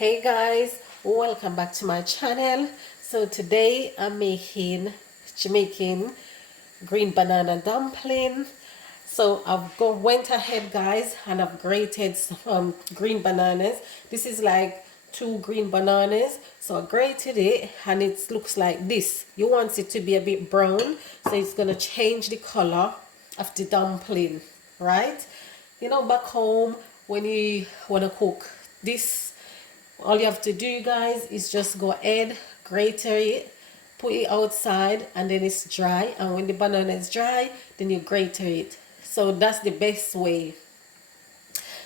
Hey guys, welcome back to my channel. So today I'm making Jamaican green banana dumpling. So went ahead guys and I've grated some green bananas. This is like 2 green bananas. So I grated it and it looks like this. You want it to be a bit brown, so it's gonna change the color of the dumpling, right? You know, back home when you wanna cook this, all you have to do guys is just go ahead, grate it, put it outside, and then it's dry. And when the banana is dry, then you grate it. So that's the best way.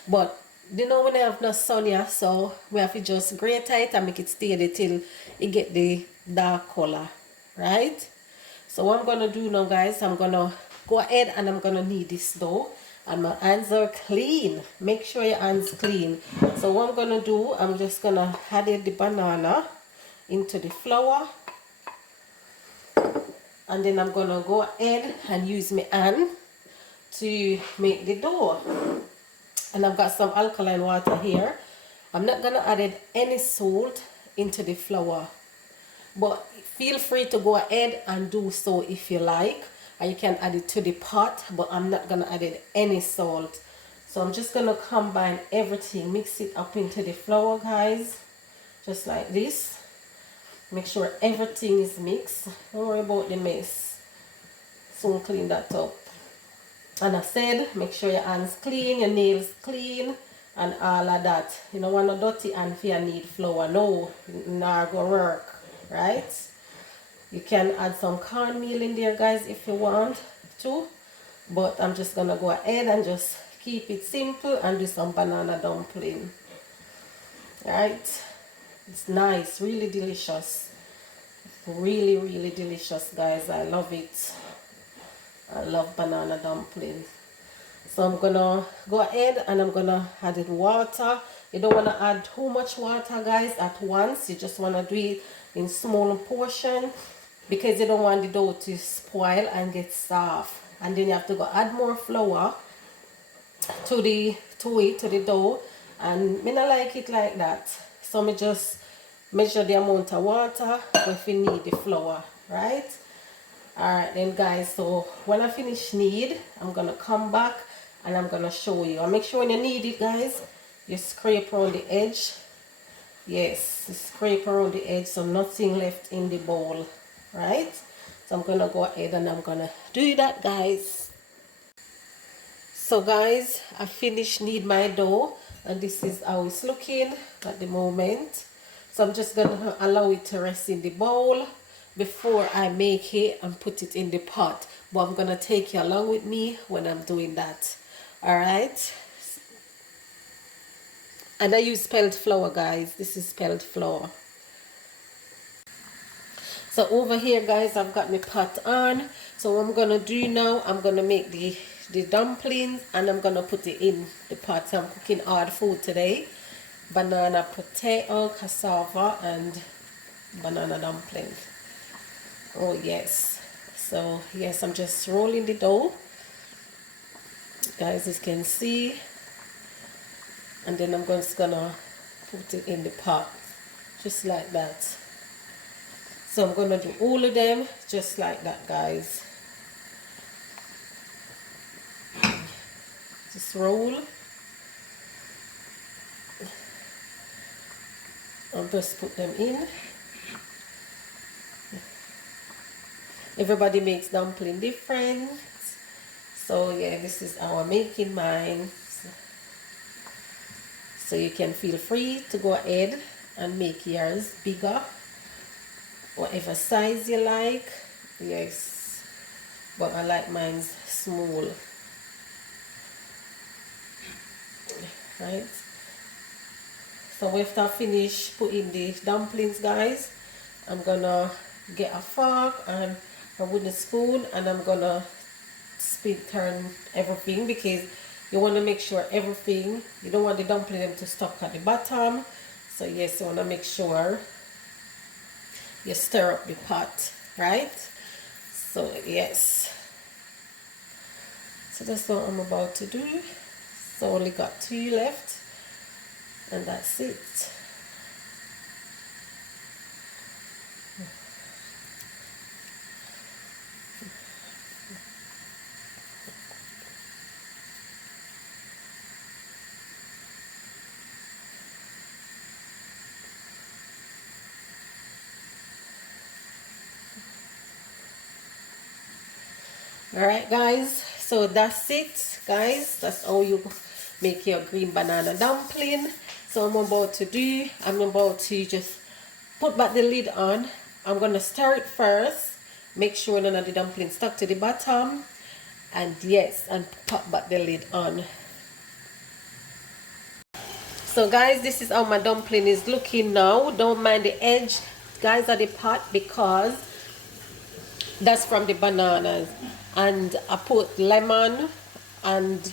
But you know, when I have no sun here, so we have to just grate it and make it steady till it get the dark color, right? So what I'm gonna do now guys, I'm gonna go ahead and I'm gonna knead this dough, and my hands are clean. Make sure your hands clean. So what I'm gonna do, I'm just gonna add the banana into the flour, and then I'm gonna go ahead and use my hand to make the dough. And I've got some alkaline water here. I'm not gonna add any salt into the flour, but feel free to go ahead and do so if you like, and you can add it to the pot, but I'm not gonna add any salt. So I'm just gonna combine everything, mix it up into the flour guys, just like this. Make sure everything is mixed. Don't worry about the mess, soon clean that up. And I said, make sure your hands clean, your nails clean, and all of that. You don't want no dirty hand for your knead flour. No, not gonna work, right? You can add some cornmeal in there guys if you want to, but I'm just gonna go ahead and just keep it simple and do some banana dumpling. Right? It's nice, really delicious. Really, really delicious guys. I love it. I love banana dumplings. So I'm gonna go ahead and I'm gonna add in water. You don't want to add too much water guys at once. You just want to do it in small portion, because you don't want the dough to spoil and get soft. And then you have to go add more flour to the dough, and me not like it like that. So me just measure the amount of water if you need the flour, right? Alright then guys, so when I finish knead, I'm gonna come back and I'm gonna show you. And make sure when you knead it guys, you scrape around the edge. Yes, you scrape around the edge so nothing left in the bowl, right? So I'm gonna go ahead and I'm gonna do that guys. So guys, I finished knead my dough, and this is how it's looking at the moment. So I'm just gonna allow it to rest in the bowl before I make it and put it in the pot. But I'm gonna take you along with me when I'm doing that. Alright. And I use spelt flour guys. This is spelt flour. So over here guys, I've got my pot on. So what I'm gonna do now, I'm gonna make the dumplings and I'm gonna put it in the pot. So I'm cooking hard food today. Banana, potato, cassava, and banana dumplings. Oh yes. So yes, I'm just rolling the dough guys, as you can see, and then I'm just gonna put it in the pot just like that. So I'm gonna do all of them just like that guys. Just roll. I'll just put them in. Everybody makes dumpling different. So yeah, this is how I'm making mine. So you can feel free to go ahead and make yours bigger, whatever size you like. Yes, but I like mine small. Right? So after I finish putting the dumplings guys, I'm gonna get a fork and a wooden spoon, and I'm gonna turn everything, because you want to make sure everything, you don't want the dumpling to stuck at the bottom. So yes, you want to make sure you stir up the pot, right? So yes, so that's what I'm about to do. So only got 2 left, and that's it. All right, guys, so that's it, guys. That's how you make your green banana dumpling. So I'm about to just put back the lid on. I'm gonna stir it first, make sure none of the dumplings stuck to the bottom, and yes, and pop back the lid on. So guys, this is how my dumpling is looking now. Don't mind the edge, guys, of the pot, because that's from the bananas. And I put lemon and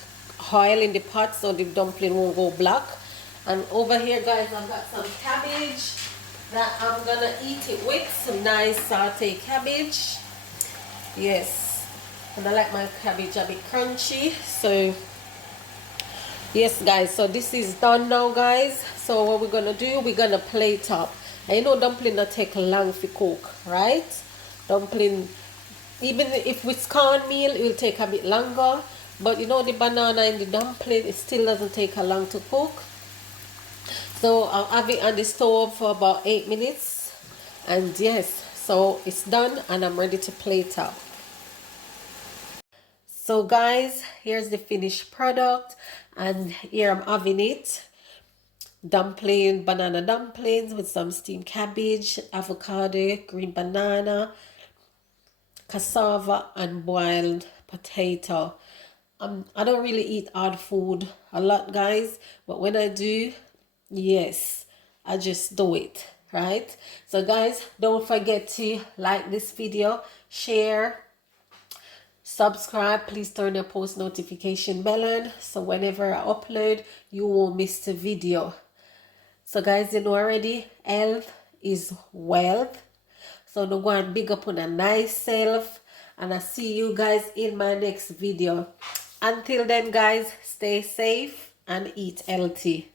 oil in the pot so the dumpling won't go black. And over here, guys, I've got some cabbage that I'm gonna eat it with. Some nice sauteed cabbage. Yes, and I like my cabbage a bit crunchy. So yes, guys, so this is done now, guys. So what we're gonna do, we're gonna plate up. And you know dumpling not take long to cook, right? Dumpling, even if it's cornmeal, it will take a bit longer. But you know the banana in the dumpling, it still doesn't take a long to cook. So I'll have it on the stove for about 8 minutes. And yes, so it's done and I'm ready to plate up. So guys, here's the finished product, and here I'm having it. Dumpling, banana dumplings with some steamed cabbage, avocado, green banana, cassava, and boiled potato. I don't really eat hard food a lot, guys, but when I do, yes, I just do it, right? So guys, don't forget to like this video, share, subscribe. Please turn your post notification bell on so whenever I upload, you won't miss the video. So guys, you know already, health is wealth. So don't go and big up on a nice self. And I see you guys in my next video. Until then, guys, stay safe and eat healthy.